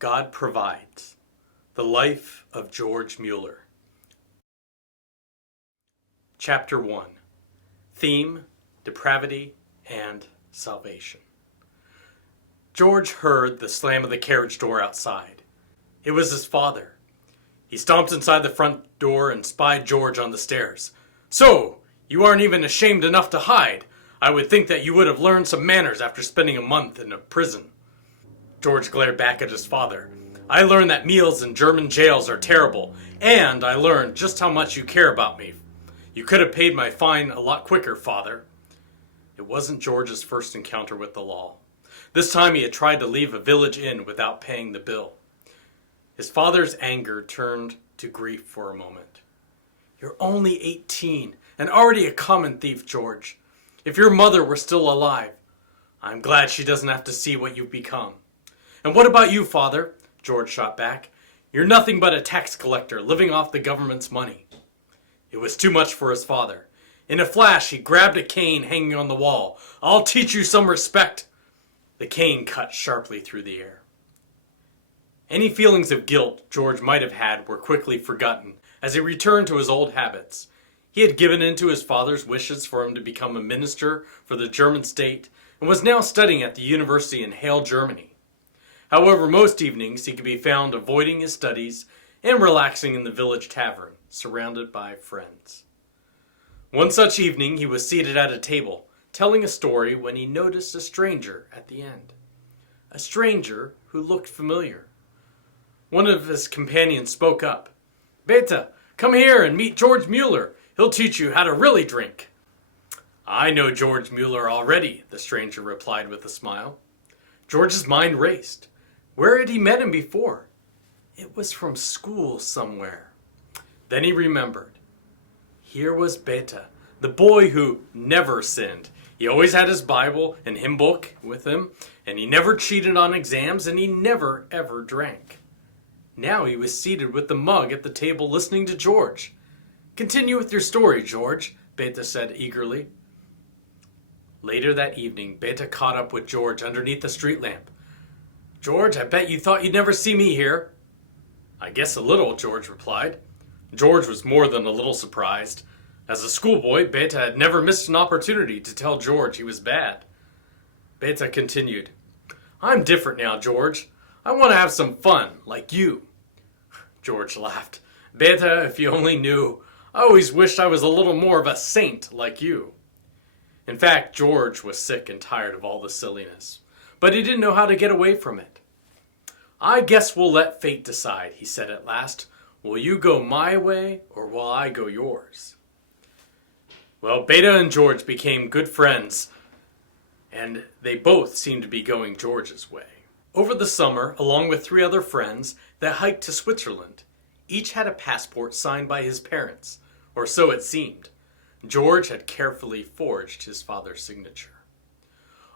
God Provides. The Life of George Mueller. Chapter 1. Theme, Depravity, and Salvation. George heard the slam of the carriage door outside. It was his father. He stomped inside the front door and spied George on the stairs. "So, you aren't even ashamed enough to hide. I would think that you would have learned some manners after spending a month in a prison." George glared back at his father. "I learned that meals in German jails are terrible, and I learned just how much you care about me. You could have paid my fine a lot quicker, father." It wasn't George's first encounter with the law. This time he had tried to leave a village inn without paying the bill. His father's anger turned to grief for a moment. "You're only 18 and already a common thief, George. If your mother were still alive, I'm glad she doesn't have to see what you've become." "And what about you, father?" George shot back. "You're nothing but a tax collector living off the government's money." It was too much for his father. In a flash, he grabbed a cane hanging on the wall. "I'll teach you some respect." The cane cut sharply through the air. Any feelings of guilt George might have had were quickly forgotten as he returned to his old habits. He had given in to his father's wishes for him to become a minister for the German state and was now studying at the university in Halle, Germany. However, most evenings he could be found avoiding his studies and relaxing in the village tavern, surrounded by friends. One such evening he was seated at a table, telling a story when he noticed a stranger at the end. A stranger who looked familiar. One of his companions spoke up. "Beta, come here and meet George Mueller. He'll teach you how to really drink." "I know George Mueller already," the stranger replied with a smile. George's mind raced. Where had he met him before? It was from school somewhere. Then he remembered. Here was Beta, the boy who never sinned. He always had his Bible and hymn book with him, and he never cheated on exams, and he never ever drank. Now he was seated with the mug at the table listening to George. "Continue with your story, George," Beta said eagerly. Later that evening, Beta caught up with George underneath the street lamp. "George, I bet you thought you'd never see me here." "I guess a little," George replied. George was more than a little surprised. As a schoolboy, Beta had never missed an opportunity to tell George he was bad. Beta continued. "I'm different now, George. I want to have some fun, like you." George laughed. "Beta, if you only knew. I always wished I was a little more of a saint like you." In fact, George was sick and tired of all the silliness, but he didn't know how to get away from it. "I guess we'll let fate decide," he said at last. "Will you go my way, or will I go yours?" Well, Beta and George became good friends, and they both seemed to be going George's way. Over the summer, along with 3 other friends, they hiked to Switzerland. Each had a passport signed by his parents, or so it seemed. George had carefully forged his father's signature.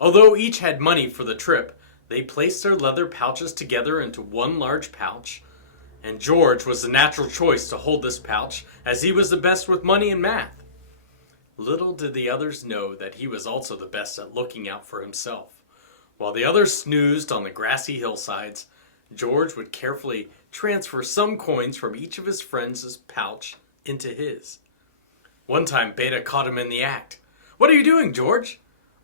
Although each had money for the trip, they placed their leather pouches together into one large pouch, and George was the natural choice to hold this pouch as he was the best with money and math. Little did the others know that he was also the best at looking out for himself. While the others snoozed on the grassy hillsides, George would carefully transfer some coins from each of his friends' pouch into his. One time Beta caught him in the act. "What are you doing, George?"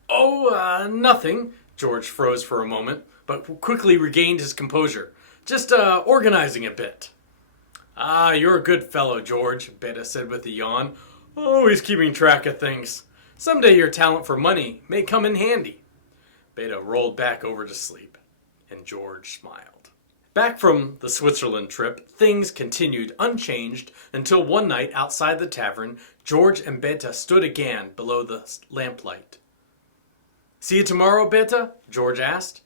"Oh, nothing." George froze for a moment, but quickly regained his composure. "Just organizing a bit." "Ah, you're a good fellow, George," Beta said with a yawn. "Always keeping track of things. Someday your talent for money may come in handy." Beta rolled back over to sleep, and George smiled. Back from the Switzerland trip, things continued unchanged until one night outside the tavern, George and Beta stood again below the lamplight. "See you tomorrow, Beta?" George asked.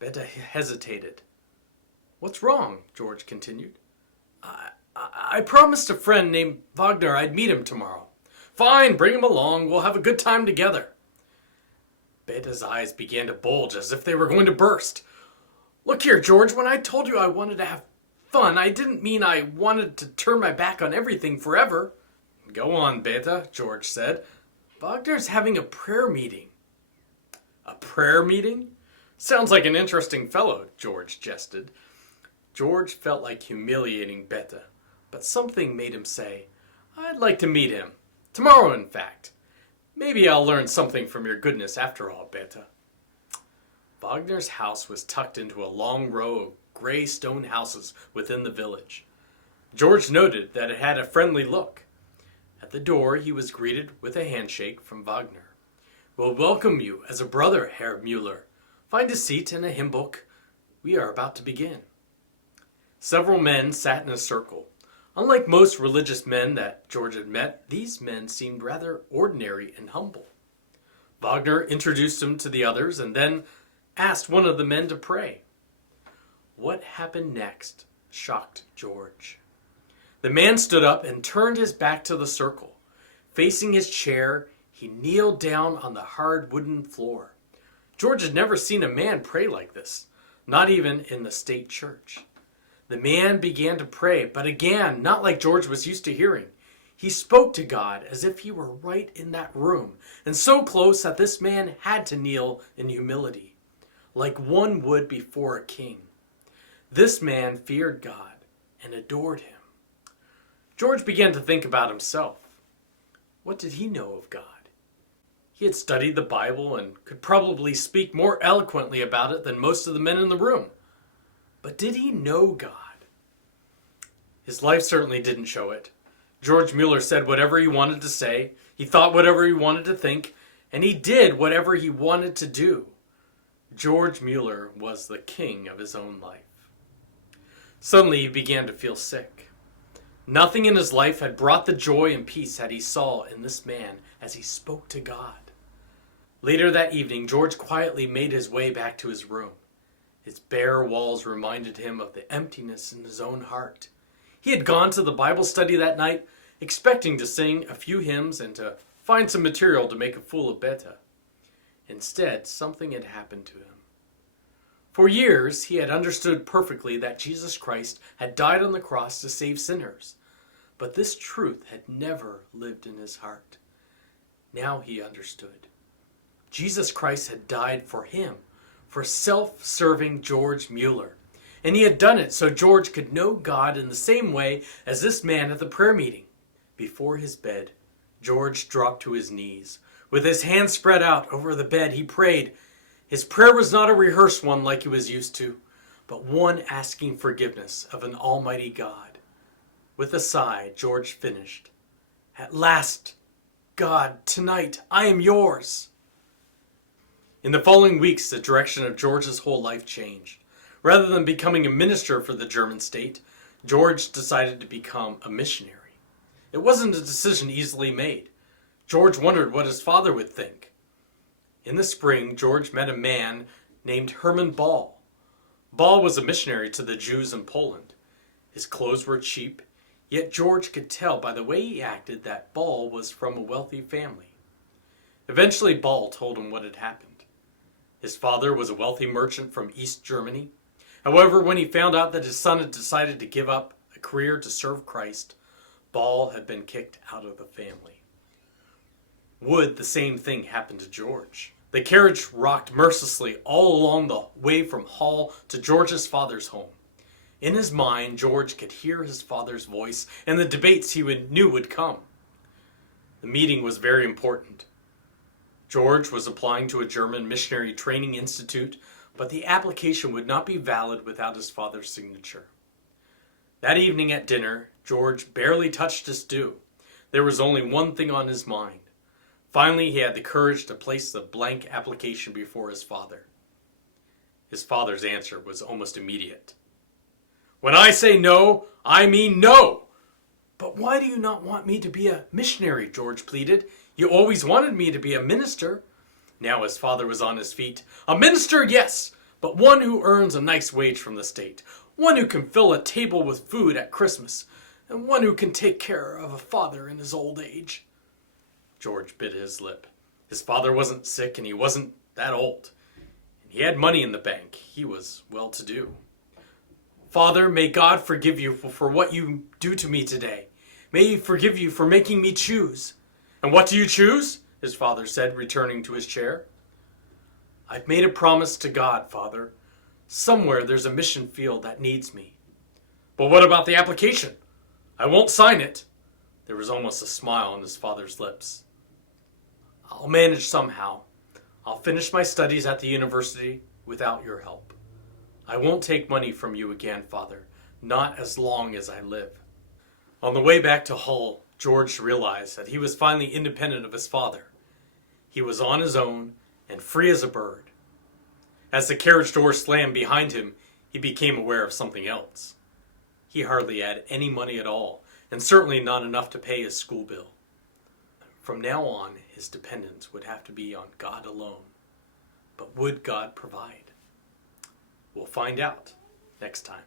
Beta hesitated. "What's wrong?" George continued. I promised a friend named Wagner I'd meet him tomorrow." "Fine, bring him along. We'll have a good time together." Beta's eyes began to bulge as if they were going to burst. "Look here, George, when I told you I wanted to have fun, I didn't mean I wanted to turn my back on everything forever." "Go on, Beta," George said. "Wagner's having a prayer meeting." "A prayer meeting?" Sounds like an interesting fellow, George jested. George felt like humiliating Beta, but something made him say, I'd like to meet him. Tomorrow, in fact. Maybe I'll learn something from your goodness after all, Beta. Wagner's house was tucked into a long row of gray stone houses within the village. George noted that it had a friendly look. At the door, he was greeted with a handshake from Wagner. We'll welcome you as a brother, Herr Mueller. Find a seat and a hymn book. We are about to begin. Several men sat in a circle. Unlike most religious men that George had met, these men seemed rather ordinary and humble. Wagner introduced him to the others and then asked one of the men to pray. What happened next shocked George. The man stood up and turned his back to the circle. Facing his chair, he kneeled down on the hard wooden floor. George had never seen a man pray like this, not even in the state church. The man began to pray, but again, not like George was used to hearing. He spoke to God as if he were right in that room, and so close that this man had to kneel in humility, like one would before a king. This man feared God and adored him. George began to think about himself. What did he know of God? He had studied the Bible and could probably speak more eloquently about it than most of the men in the room. But did he know God? His life certainly didn't show it. George Mueller said whatever he wanted to say, he thought whatever he wanted to think, and he did whatever he wanted to do. George Mueller was the king of his own life. Suddenly he began to feel sick. Nothing in his life had brought the joy and peace that he saw in this man as he spoke to God. Later that evening, George quietly made his way back to his room. Its bare walls reminded him of the emptiness in his own heart. He had gone to the Bible study that night, expecting to sing a few hymns and to find some material to make a fool of Beta. Instead, something had happened to him. For years, he had understood perfectly that Jesus Christ had died on the cross to save sinners, but this truth had never lived in his heart. Now he understood. Jesus Christ had died for him, for self-serving George Mueller. And he had done it so George could know God in the same way as this man at the prayer meeting. Before his bed, George dropped to his knees. With his hands spread out over the bed, he prayed. His prayer was not a rehearsed one like he was used to, but one asking forgiveness of an almighty God. With a sigh, George finished. At last, God, tonight, I am yours. In the following weeks, the direction of George's whole life changed. Rather than becoming a minister for the German state, George decided to become a missionary. It wasn't a decision easily made. George wondered what his father would think. In the spring, George met a man named Hermann Ball. Ball was a missionary to the Jews in Poland. His clothes were cheap, yet George could tell by the way he acted that Ball was from a wealthy family. Eventually, Ball told him what had happened. His father was a wealthy merchant from East Germany. However, when he found out that his son had decided to give up a career to serve Christ, Ball had been kicked out of the family. Would the same thing happen to George? The carriage rocked mercilessly all along the way from Hull to George's father's home. In his mind, George could hear his father's voice and the debates he knew would come. The meeting was very important. George was applying to a German missionary training institute, but the application would not be valid without his father's signature. That evening at dinner, George barely touched his stew. There was only one thing on his mind. Finally, he had the courage to place the blank application before his father. His father's answer was almost immediate. When I say no, I mean no! But why do you not want me to be a missionary? George pleaded. You always wanted me to be a minister. Now his father was on his feet. A minister, yes, but one who earns a nice wage from the state. One who can fill a table with food at Christmas. And one who can take care of a father in his old age. George bit his lip. His father wasn't sick and he wasn't that old. And he had money in the bank. He was well-to-do. Father, may God forgive you for what you do to me today. May he forgive you for making me choose. And what do you choose? His father said, returning to his chair. I've made a promise to God, Father. Somewhere there's a mission field that needs me. But what about the application? I won't sign it. There was almost a smile on his father's lips. I'll manage somehow. I'll finish my studies at the university without your help. I won't take money from you again, Father, not as long as I live. On the way back to Hull, George realized that he was finally independent of his father. He was on his own and free as a bird. As the carriage door slammed behind him, he became aware of something else. He hardly had any money at all, and certainly not enough to pay his school bill. From now on, his dependence would have to be on God alone. But would God provide? We'll find out next time.